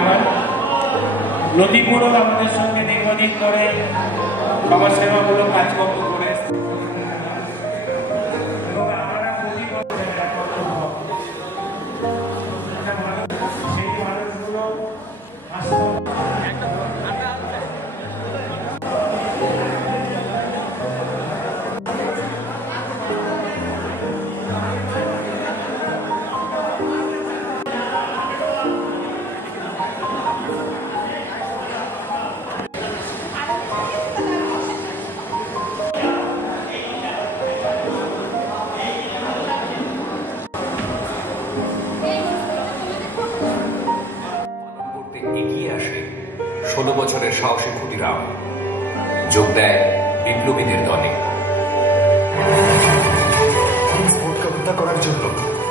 আমার লতিপুরও আমাদের সঙ্গে দীর্ঘদিন ধরে সমাজসেবামূলক কাজকর্ম করে সেই মানুষগুলো এগিয়ে আসে 16 বছরের সাহসী ক্ষুদিরাম, যোগ দেয় বিপ্লবীদের দলে। হত্যা করার জন্য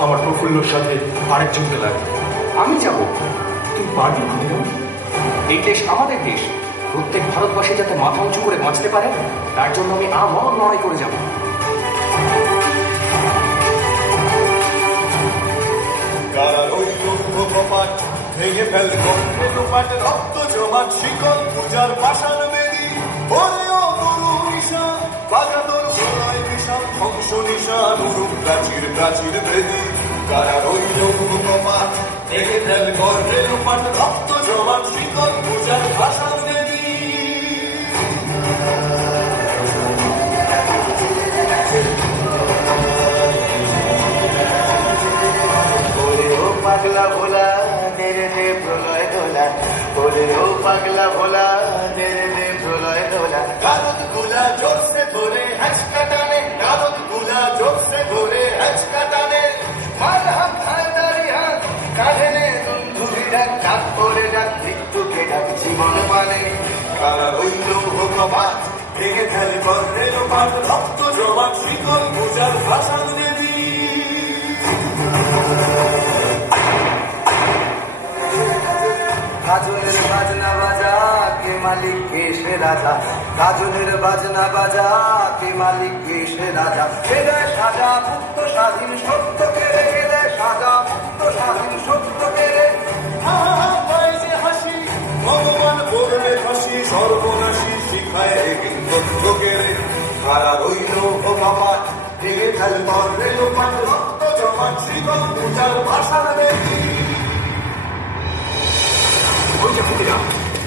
আমার প্রফুল্লর সাথে আরেকজনকে লাগে। আমি যাব। তুই পারবি ক্ষুদিরাম? এই দেশ আমাদের দেশ, প্রত্যেক ভারতবাসী যাতে মাথা উঁচু করে বাঁচতে পারে তার জন্য আমি আমরণ লড়াই করে যাব। ভেঙে ফেল রক্ত জমাট শিকল পূজার পাষাণ বেদি ধ্বংস নিশান উরুপ প্রাচীর প্রাচীর বেদি কারা রইল কপাট ভেঙে ফেল গর্বে লোপাট রক্ত জমাট শিকল পূজার পাষাণ বেদি পাগলা ভোলা তেরে দে প্রলয় দোলা বলে ও পাগলা ভোলা তেরে দে প্রলয় দোলা কারণ গুলা জোরসে ধরে হ্যাচকা টানে কারণ গুলা জোরসে ধরে হ্যাচকা টানে মার হাত হায় তারি হাত কাঁধে নে দুন্ধুরি ডাক ডাক করে ডাক মৃত্যুকে ডাক জীবন মানে কারা রইল ভগবান ভেঙে ফেল গর্বে লোপাট রক্ত জমাট শিকল পূজার ভাষণ দেবী গাজনের বাজনা বাজা কে মালিক কে সে রাজা গাজনের বাজনা বাজা কে মালিক কে সে রাজা কে দেয় সাজা মুক্ত স্বাধীন সত্য কেড়ে কে দেয় সাজা মুক্ত স্বাধীন সত্য কেড়ে যে হাসি ভগবান বলবে হাসি সর্বনাশী শিখায় তথ্য কেড়ে কারা রইল ভগবান ভেঙে ফেল গর্বে লোপাট রক্ত জমাট শিকল পূজার ভাষার বেদি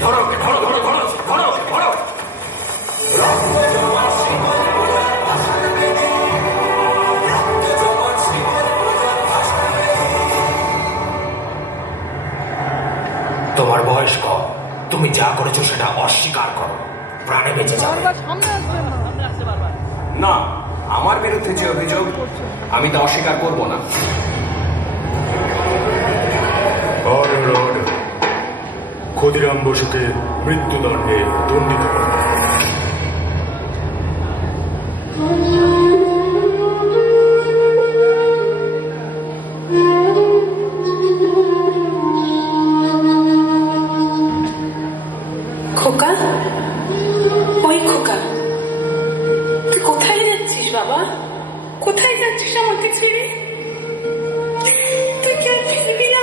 ধরো ধরো ধরো ধরো ধরো ধরো তোমার বয়স কম, তুমি যা করেছো সেটা অস্বীকার করো, প্রাণে বেঁচে যাবে না। আমার বিরুদ্ধে যে অভিযোগ আমি তা অস্বীকার করবো না। ক্ষুদিরাম বসুকে মৃত্যুদণ্ডে দণ্ডিত করা। খোকা, ওই খোকা, তুই কোথায় যাচ্ছিস বাবা? কোথায় যাচ্ছিস আমাকে ছেড়ে? তুই কি আর ফিরবি না?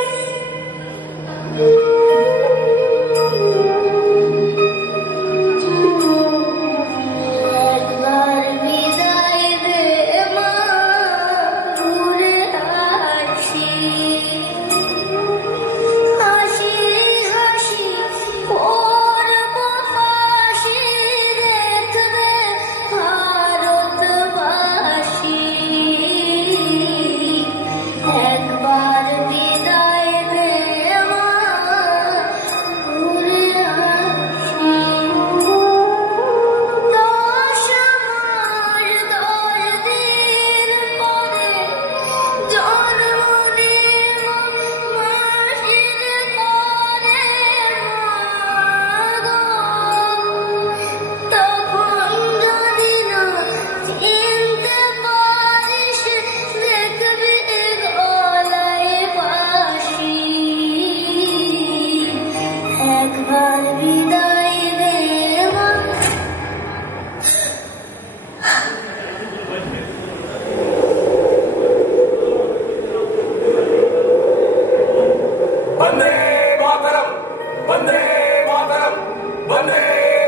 বন্দে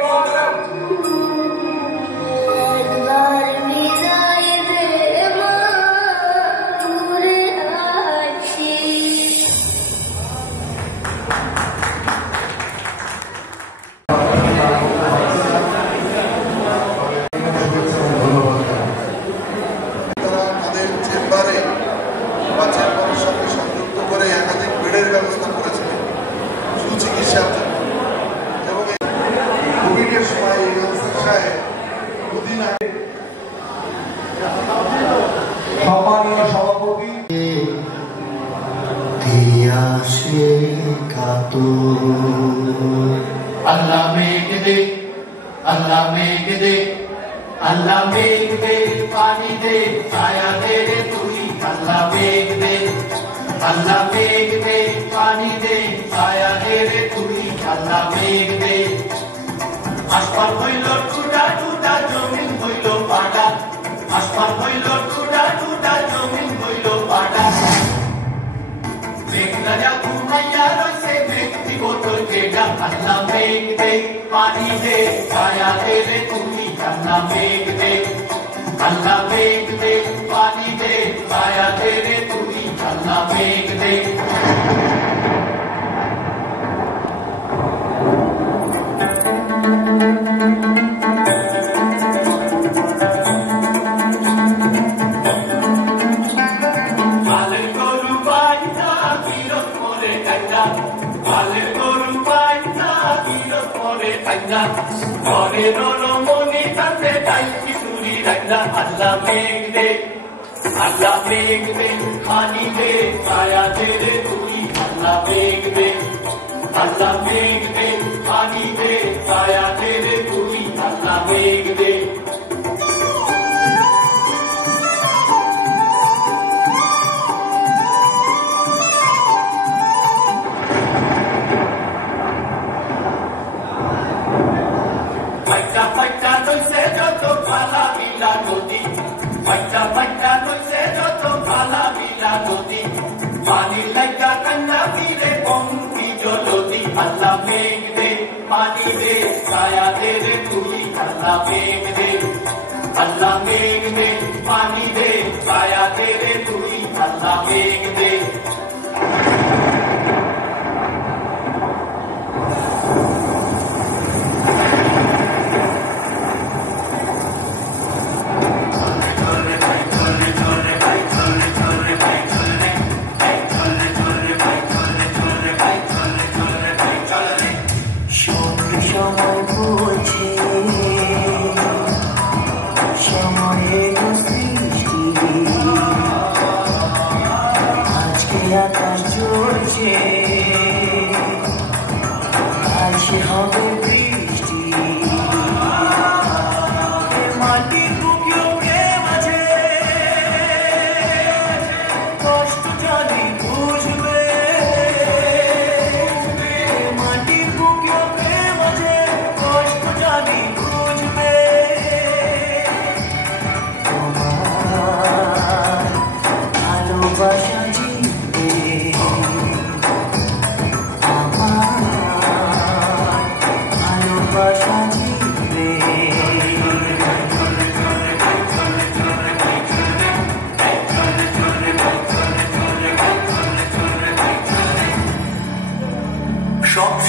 মাতরম। अल्लाह मेघ दे, अल्लाह मेघ दे, अल्लाह मेघ दे, पानी दे, छाया दे रे तू ही। अल्लाह मेघ दे, अल्लाह मेघ दे, पानी दे, छाया दे रे तू ही। अल्लाह मेघ दे। आसमान হইল টুটা টুটা, জমিন হইল পাটা। आसमान হইল টুটা টুটা, জমিন হইল পাটা। মেঘরাজা ঘুমাইয়া রইছে, মেঘ দিব তোর কেডা। আল্লাহ মেঘ দে, পানি দে, ছায়া দে রে তুমি। আল্লাহ মেঘ দে, আল্লাহ মেঘ দে, পানি দে, ছায়া দে রে তুমি। আল্লাহ মেঘ দে। अल्लाह मेघ दे, अल्लाह मेघ दे, पानी दे, छाया दे रे तूही। अल्लाह मेघ दे, अल्लाह मेघ दे, पानी दे, छाया दे रे तूही। अल्लाह मेघ दे। पानी लगा कन्ना पीरे पंक्ति जलती। अल्लाह मेघ दे, पानी दे, छाया दे रे तूही। अल्लाह मेघ दे, अल्लाह मेघ दे, पानी दे, छाया दे रे तूही। अल्लाह मेघ दे।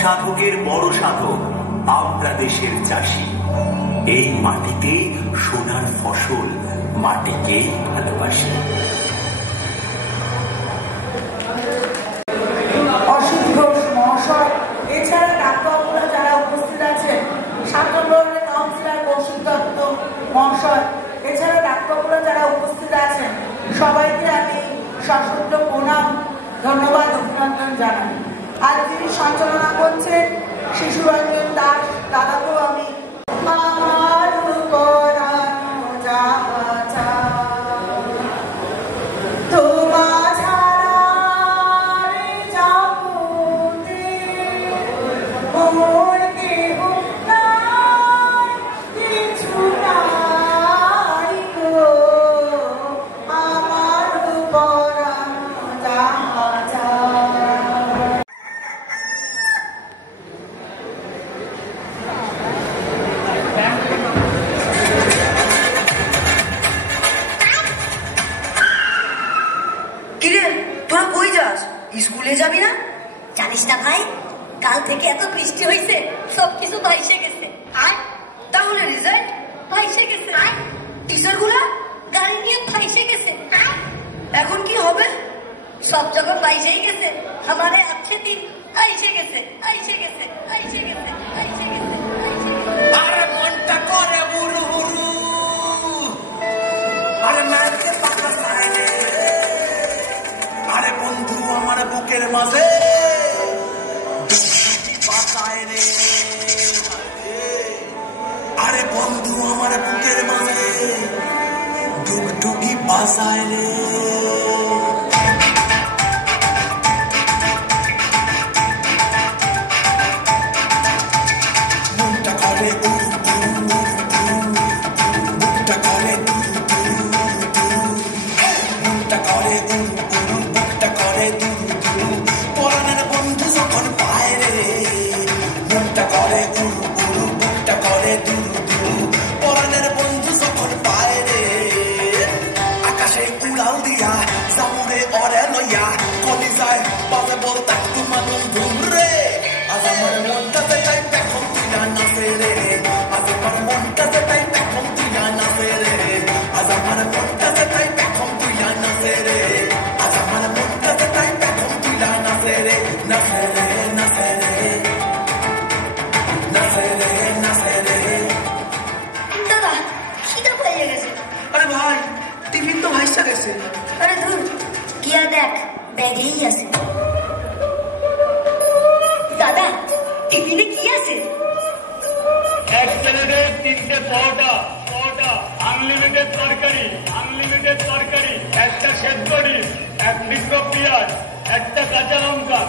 সাধকের বড় সাধক আমরা দেশের চাষি। এই মাটিতে সোনার ফসল, মাটিকে ভালোবাসি। অসিত ঘোষ মহাশয়, এছাড়া ডাক্তারবাবুরা যারা উপস্থিত আছেন, 7 নম্বরের কাউন্সিলর কৌশিক দত্ত মহাশয়, এছাড়া ডাক্তারবাবুরা যারা উপস্থিত আছেন, সবাইকে আমি সশ্রদ্ধ প্রণাম, ধন্যবাদ, অভিনন্দন জানাই। আজ যিনি সঞ্চালনা করছেন শিশুরঞ্জন দাস দাদাকেও আমি আমার করানো যাহা তোমা ছাড়া যাবতে মোর কেহ নাই, কিছু নাই গো, আমার পরানো যাহা সবকিছু ভাইসে গেছে। আয় তাহলে রেজাল্ট ভাইসে গেছে। আয় টিচার গুলা গাড়ি নিয়ে ভাইসে গেছে। এখন কি হবে? সব যখন ভাইসেই গেছে, আমারে আজকে দিন আইসে গেছে, আইসে গেছে, আইসে গেছে, আইসে গেছে। আরে মনটা করে বুরু বুরু, আরে মাকে পাকা সাইনে, আরে বন্ধু আমার বুকের মাঝে বাঁচায় রে, আরে বন্ধু আমার বুকের মাঝে ডুগডুগি বাঁচায় রে। মনটা করে উড়ু উড়ু উড়ু উড়ু, বুকটা করে উড়ু উড়ু উড়ু, মনটা করে উড়ু উড়ু, বুকটা করে দুরু দুরু, পরাণের বন্ধু যখন পায় রে। মনটা করে উড়ু উড়ু, বুকটা করে দুরু দুরু, পরাণের বন্ধু যখন পায় রে। আকাশে উড়াল দিয়া সামুরে অরে লইয়া কলিজায় বাজে বলতা তোমার বন্ধু রে। আজ আমার মনটাতে তাই এখন তুই নাচে রে, আজ আমার মনটাতে তাই এখন তুই নাচে রে, আজ আমার মনটাতে তাই এখন তুই নাচে রে, আজ আমার মনটাতে তাই এখন তুই নাচে রে, নাচে রে, নাচে রে, নাচে রে, নাচে রে। দাদা খিদা পেয়ে গেছে। আরে ভাই টিফিন তো ভাইসা গেছে। আরে ধুর, কি আর দেখ, ব্যাগেই আছে। দাদা টিফিনে কি আছে? এক প্লেটে 3টে পরোটা, আনলিমিটেড তরকারি, একটা সেদ্ধ ডিম, 1 টুকরো পেঁয়াজ, একটা কাঁচা লঙ্কা।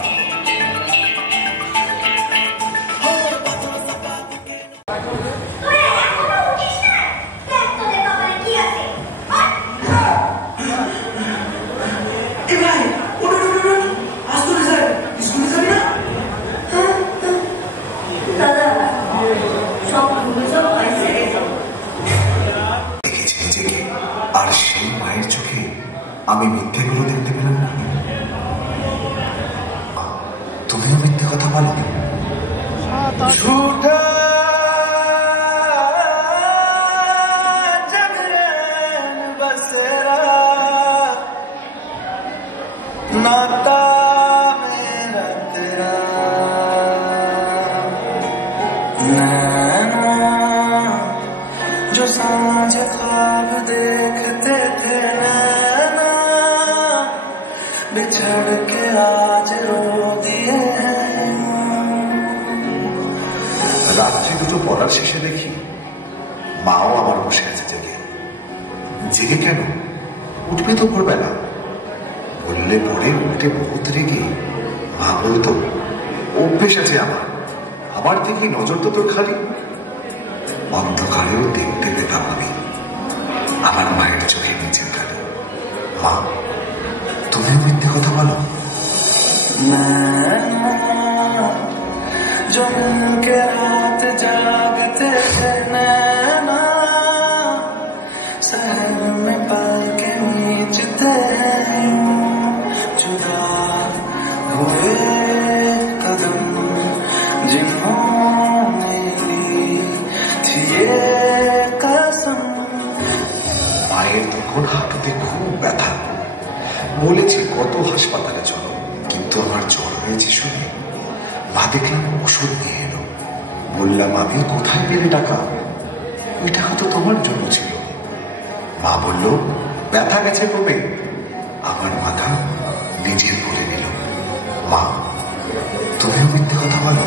দাদা সব ঘুমে সব পাইছে। দেখেছি নিজেকে, আর সেই মায়ের চোখে আমি মিথ্যেগুলো দেখতে পেলাম না। তুমিও মিথ্যে কথা বলো। ঝুঠা জাগরণ বসেরা नाता मेरा तेरा, नैना जो साँझ ख्वाब देखते थे, नैना बिछड़ के आज रो दिए। রাত্রি দুটো পড়ার শেষে দেখি মাও আমার বসে আছে জেগে। জেগে কেন? উঠবে তো ভোরবেলা। বললে পরে উল্টে বহুত রেগে মা বলতো, অভ্যেস আছে আমার দিকে নজর তো তোর খালি। অন্ধকারেও দেখতে পেতাম আমি আমার মায়ের চোখে নিচের কালো। মা তুমিও মিথ্যে কথা বলো। जो के रात जागते थे, नैना शहर में पल के नीचते जुदा हुए कदम जिन्होंने ली थी ये कसम। মায়ের তখন হাঁটুতে খুব ব্যথা, বলেছি কত হাসপাতালে চলো, কিন্তু আমার জ্বর হয়েছে শুনে মা দেখলাম ওষুধ নিয়ে এলো। বললাম আমি কোথায় পেলে টাকা? ওই টাকা তো তোমার জন্য ছিল। মা বলল ব্যথা গেছে কবে? আমার মাথা নিজের করে নিল। মা তুমিও মিথ্যে কথা বলো।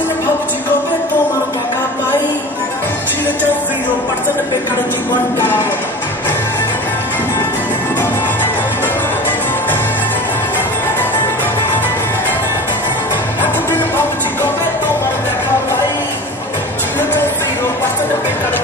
এতদিন ভাবছি কবে তোমার দেখা পাই, ছিঁড়ে যাও 0% বেকার জীবনটা। এতদিন ভাবছি কবে তোমার দেখা পাই, ছিঁড়ে যাও 0% বেকার